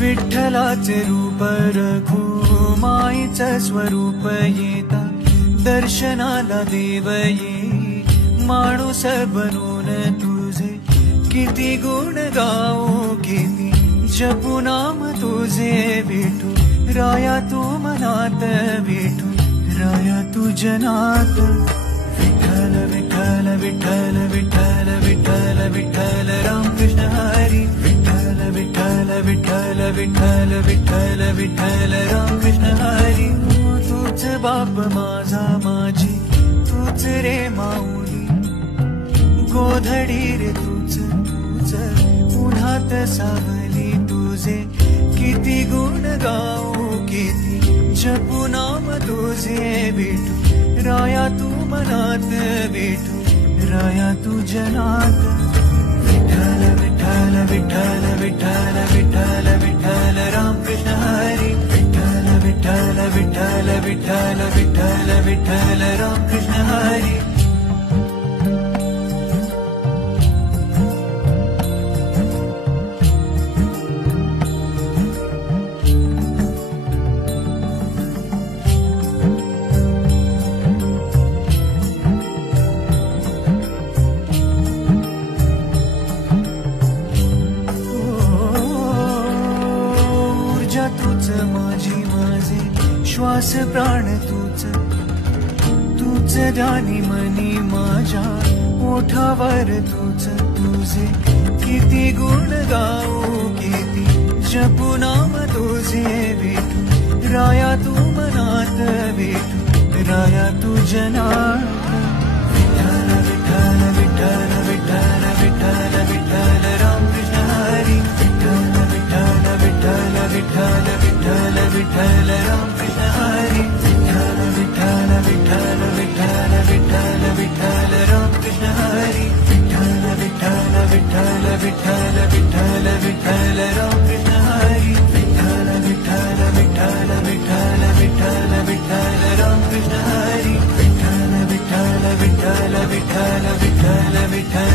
विठ्ठलाचे रूप रघु माईचं स्वरूप येता दर्शनाला देव ये माणूस बनून तुझे किती गुण गाऊ किती जपू नाम तुझे विठू राया तू मनात विठू राया तू जनात विठ्ठल विठ्ठल विठ्ठल विठ्ठल विठ्ठल विठ्ठल रामकृष्ण हरी विठ्ठल विठ्ठल विठ्ठल विठ्ठल विठ्ठल विठ्ठल रामकृष्ण हरी तूच बाप माझा माझी तूच रे माऊली गोधडी रे तूच तूच उन्हात सावली तुझे किती गुण गाऊ किती जपू नाम तुझे विठू राया तू मनात विठू राया तू जनात विठ्ठल विठ्ठल विठ्ठल विठ्ठल विठ्ठल विठ्ठल रामकृष्ण हरी विठ्ठल विठ्ठल विठ्ठल विठ्ठल विठ्ठल विठ्ठल रामकृष्ण हरी श्वास प्राण तूच तूच ध्यानी मनी माझ्या ओठावर तूच तुझे किती गुण गाऊ किती जपू नाम तुझे विठू राया तू मनात विठू राया तू जनात विठ्ठल विठ्ठल विठ्ठल विठ्ठल विठ्ठल विठ्ठल रामकृष्ण हरी विठ्ठल विठ्ठल विठ्ठल विठ्ठल विठ्ठल विठ्ठल रामकृष्ण हरी विठ्ठल विठ्ठल विठ्ठल विठ्ठल विठ्ठल विठ्ठल रामकृष्ण हरी विठ्ठल विठ्ठल विठ्ठल विठ्ठल विठ्ठल विठ्ठल रामकृष्ण हरी विठ्ठल विठ्ठल विठ्ठल विठ्ठल विठ्ठल विठ्ठल रामकृष्ण हरी विठ्ठल विठ्ठल विठ्ठल विठ्ठल विठ्ठल विठ्ठल